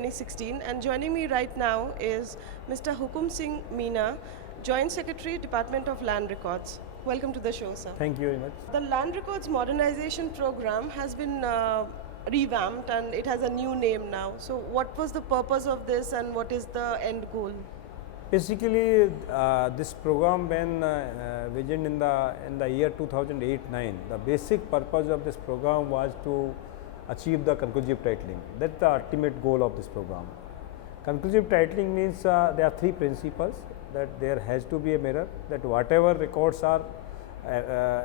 2016, and joining me right now is Mr. Hukum Singh Meena, Joint Secretary, Department of Land Records. Welcome to the show, sir. Thank you very much. The Land Records Modernization Program has been revamped and it has a new name now. So what was the purpose of this and what is the end goal? Basically, this program when visioned in the year 2008-9, the basic purpose of this program was to achieve the conclusive titling. That's the ultimate goal of this program. Conclusive titling means there are three principles: that there has to be a mirror, that whatever records are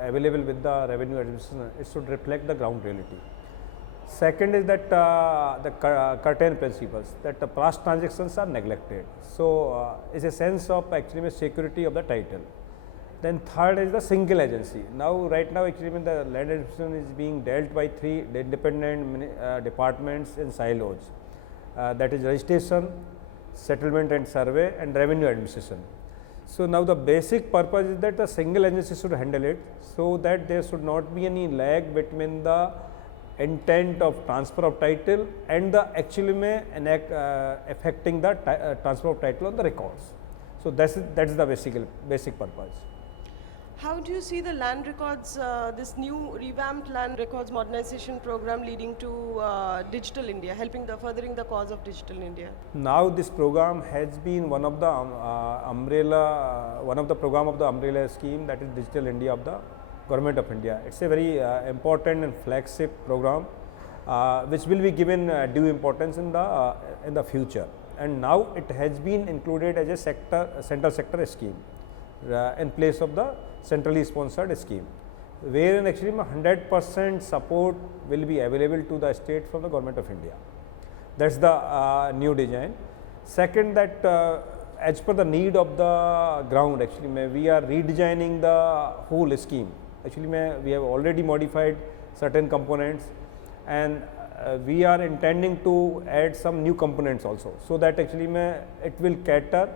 available with the revenue administration, it should reflect the ground reality. Second is that the curtain principles, that the past transactions are neglected. So, it's a sense of actually security of the title. Then third is the single agency. Right now actually the land administration is being dealt by three independent departments in silos. That is registration, settlement and survey, and revenue administration. So, now the basic purpose is that the single agency should handle it, so that there should not be any lag between the intent of transfer of title and the actually affecting the transfer of title on the records. So, that's the basic purpose. How do you see the land records, this new revamped land records modernization program leading to digital India, helping furthering the cause of digital India? Now this program has been one of the program of the umbrella scheme, that is Digital India of the Government of India. It's a very important and flagship program which will be given due importance in the future. And now it has been included as a central sector scheme in place of the centrally sponsored scheme, wherein actually 100% support will be available to the state from the Government of India. That's the new design. Second, that as per the need of the ground, actually we are redesigning the whole scheme. Actually we have already modified certain components, and we are intending to add some new components also, so that actually it will cater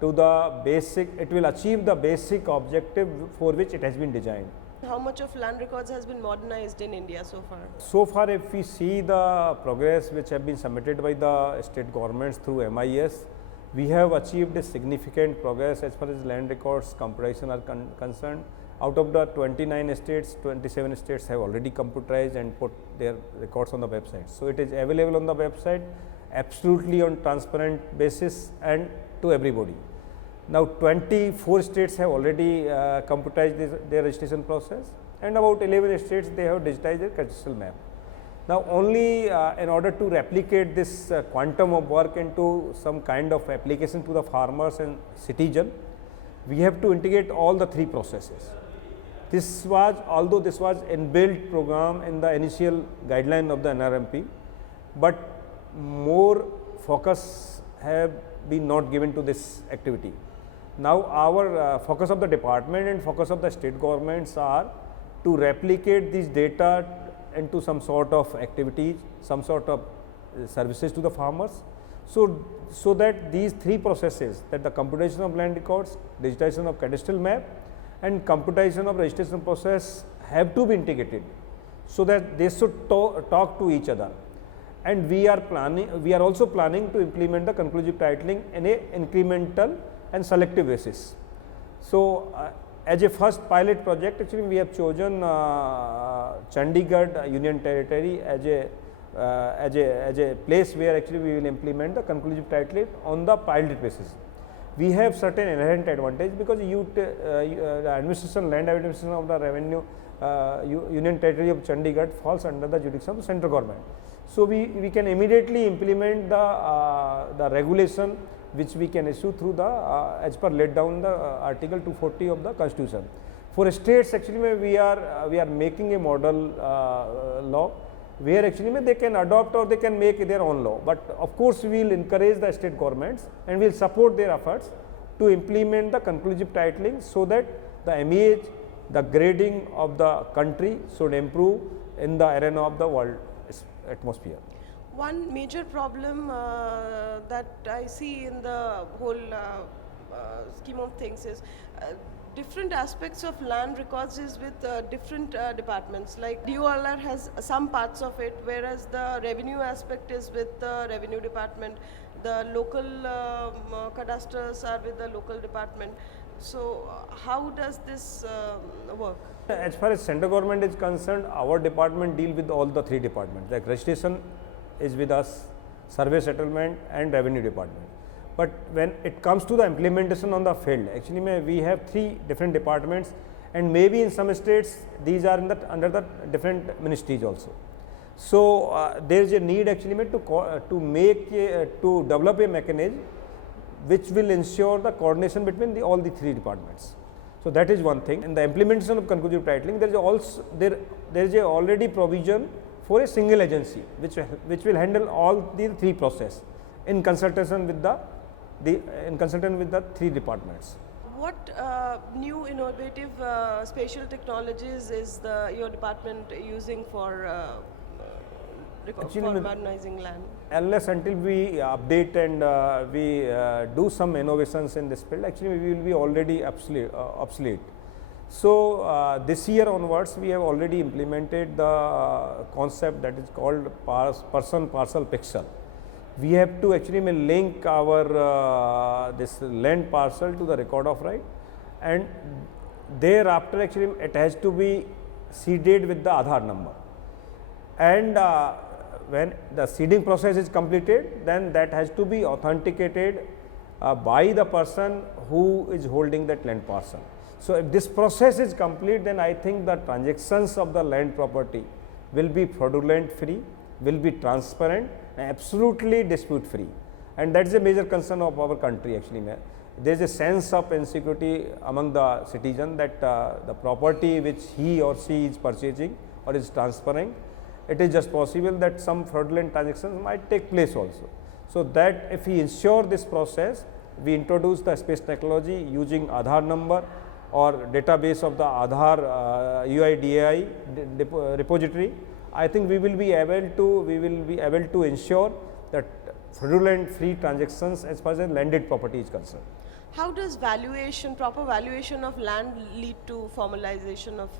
to the basic, it will achieve the basic objective for which it has been designed. How much of land records has been modernized in India so far? So far, if we see the progress which have been submitted by the state governments through MIS, we have achieved a significant progress as far as land records computation are concerned. Out of the 29 states, 27 states have already computerized and put their records on the website. So, it is available on the website absolutely on transparent basis and to everybody. Now 24 states have already computerized their registration process, and about 11 states they have digitized their cadastral map. Now only in order to replicate this quantum of work into some kind of application to the farmers and citizen, we have to integrate all the three processes. Although this was inbuilt program in the initial guideline of the NRMP, but more focus have been not given to this activity. Now our focus of the department and focus of the state governments are to replicate this data into some sort of activities, some sort of services to the farmers. So that these three processes, that the computation of land records, digitization of cadastral map, and computation of registration process have to be integrated, so that they should talk to each other. And we are also planning to implement the conclusive titling in a incremental and selective basis. So, as a first pilot project, actually we have chosen Chandigarh Union Territory as a place where actually we will implement the conclusive titling on the pilot basis. We have certain inherent advantage because the land administration of the revenue Union Territory of Chandigarh falls under the jurisdiction of the central government. So we can immediately implement the regulation which we can issue through the as per laid down the Article 240 of the Constitution. For states, actually we are making a model law where actually they can adopt or they can make their own law. But of course, we will encourage the state governments and we will support their efforts to implement the conclusive titling, so that the image, the grading of the country should improve in the arena of the world atmosphere. One major problem that I see in the whole scheme of things is different aspects of land records is with different departments. Like DOLR has some parts of it, whereas the revenue aspect is with the revenue department. The local cadasters are with the local department. So how does this work? As far as central government is concerned, our department deal with all the three departments. Like registration is with us, survey settlement and revenue department. But when it comes to the implementation on the field, actually we have three different departments, and maybe in some states these are in under the different ministries also. So there is a need actually to develop a mechanism which will ensure the coordination between all the three departments. So that is one thing. In the implementation of conclusive titling, there is already provision for a single agency which will handle all these three process in consultation with the three departments. What new innovative spatial technologies is your department using for modernizing land? Unless until we update and we do some innovations in this field, actually we will be already obsolete. So this year onwards, we have already implemented the concept that is called person parcel pixel. We have to actually link our this land parcel to the record of right, and thereafter actually it has to be seeded with the Aadhaar number, and when the seeding process is completed, then that has to be authenticated by the person who is holding that land parcel. So if this process is complete, then I think the transactions of the land property will be fraudulent free, will be transparent, and absolutely dispute free, and that is a major concern of our country actually. There is a sense of insecurity among the citizen that the property which he or she is purchasing or is transferring, it is just possible that some fraudulent transactions might take place also. So that if we ensure this process, we introduce the space technology using Aadhaar number or database of the Aadhaar UIDAI repository. I think we will be able to ensure that fraudulent free transactions as far as landed property is concerned. How does proper valuation of land lead to formalization of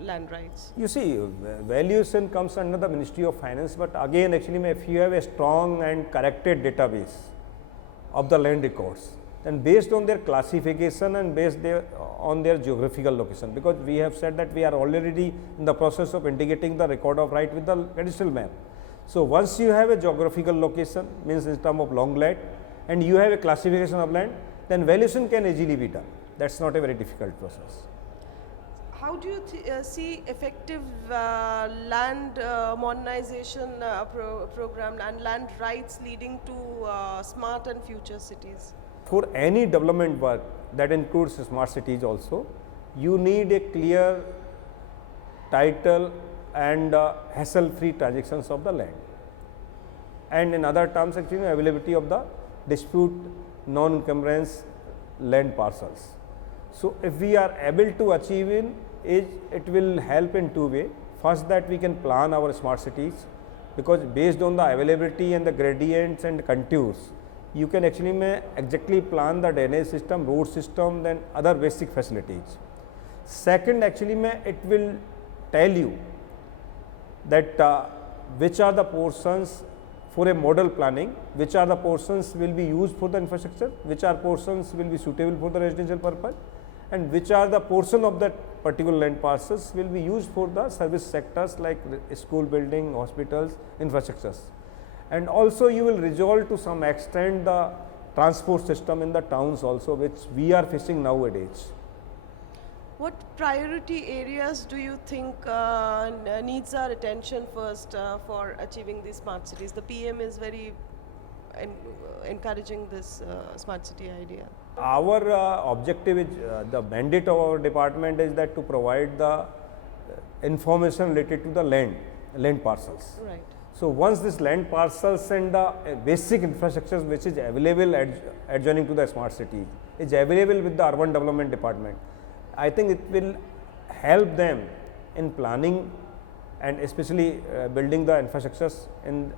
land rights? You see, valuation comes under the Ministry of Finance, but again actually if you have a strong and corrected database of the land records, then based on their classification and based on their geographical location, because we have said that we are already in the process of integrating the record of right with the cadastral map. So once you have a geographical location, means in terms of long land, and you have a classification of land, then valuation can easily be done. That's not a very difficult process. How do you see effective land modernization program and land rights leading to smart and future cities? For any development work that includes smart cities also, you need a clear title and hassle-free transactions of the land, and in other terms actually availability of the dispute non-encumbrance land parcels. So if we are able to achieve it will help in two ways. First, that we can plan our smart cities, because based on the availability and the gradients and contours, you can actually exactly plan the drainage system, road system, then other basic facilities. Second, actually it will tell you that which are the portions for a model planning, which are the portions will be used for the infrastructure, which are portions will be suitable for the residential purpose, and which are the portion of that particular land parcels will be used for the service sectors like school building, hospitals, infrastructures. And also you will resolve to some extent the transport system in the towns also, which we are facing nowadays. What priority areas do you think needs our attention first for achieving these smart cities? The PM is very encouraging this smart city idea. Our objective is, the mandate of our department is that to provide the information related to the land parcels. Right. So once this land parcels and the basic infrastructure which is available adjoining to the smart city is available with the urban development department, I think it will help them in planning and especially building the infrastructures in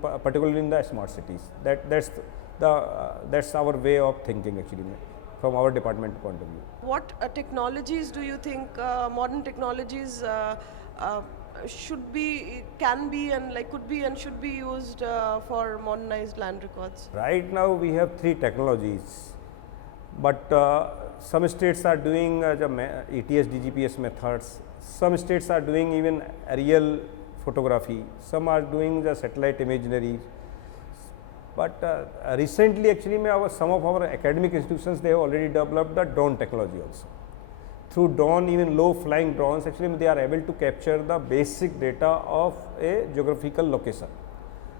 particularly in the smart cities. That's our way of thinking actually from our department point of view. What technologies do you think, modern technologies should be, can be, and like could be and should be used for modernized land records? Right now we have 3 technologies, but some states are doing the ETS DGPS methods, some states are doing even aerial photography, some are doing the satellite imagery. But recently actually some of our academic institutions, they have already developed the drone technology also. Through drone, even low flying drones, actually they are able to capture the basic data of a geographical location,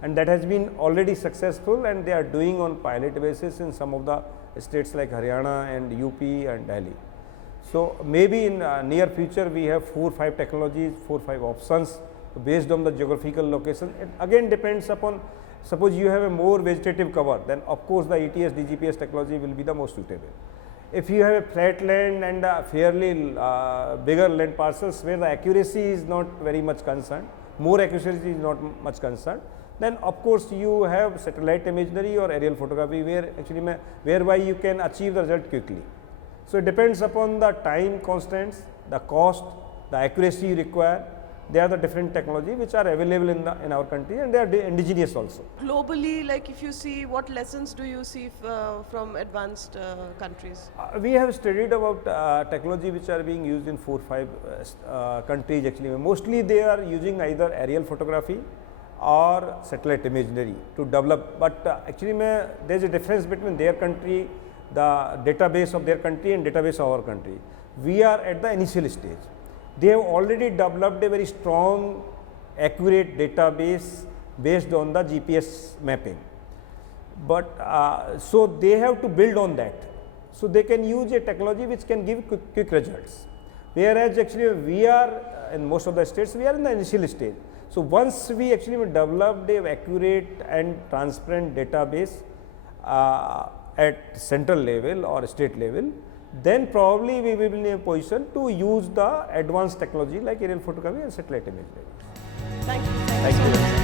and that has been already successful, and they are doing on pilot basis in some of the states like Haryana and UP and Delhi. So maybe in near future we have 4 or 5 technologies, 4 or 5 options based on the geographical location. It again depends upon, suppose you have a more vegetative cover, then of course the ETS DGPS technology will be the most suitable. If you have a flat land and fairly bigger land parcels where the accuracy is not very much concerned, more accuracy is not much concerned, then of course you have satellite imagery or aerial photography where actually whereby you can achieve the result quickly. So it depends upon the time constraints, the cost, the accuracy you require. They are the different technology which are available in our country, and they are indigenous also. Globally, like if you see, what lessons do you see from advanced countries? We have studied about technology which are being used in 4 or 5 countries actually. Mostly they are using either aerial photography or satellite imagery to develop, but actually there is a difference between their country, the database of their country and database of our country. We are at the initial stage. They have already developed a very strong, accurate database based on the GPS mapping, but so they have to build on that. So they can use a technology which can give quick results, whereas actually we are in most of the states, we are in the initial stage. So once we actually developed a accurate and transparent database at central level or state level, then probably we will be in a position to use the advanced technology like aerial photography and satellite imagery. Thank you. Thank you.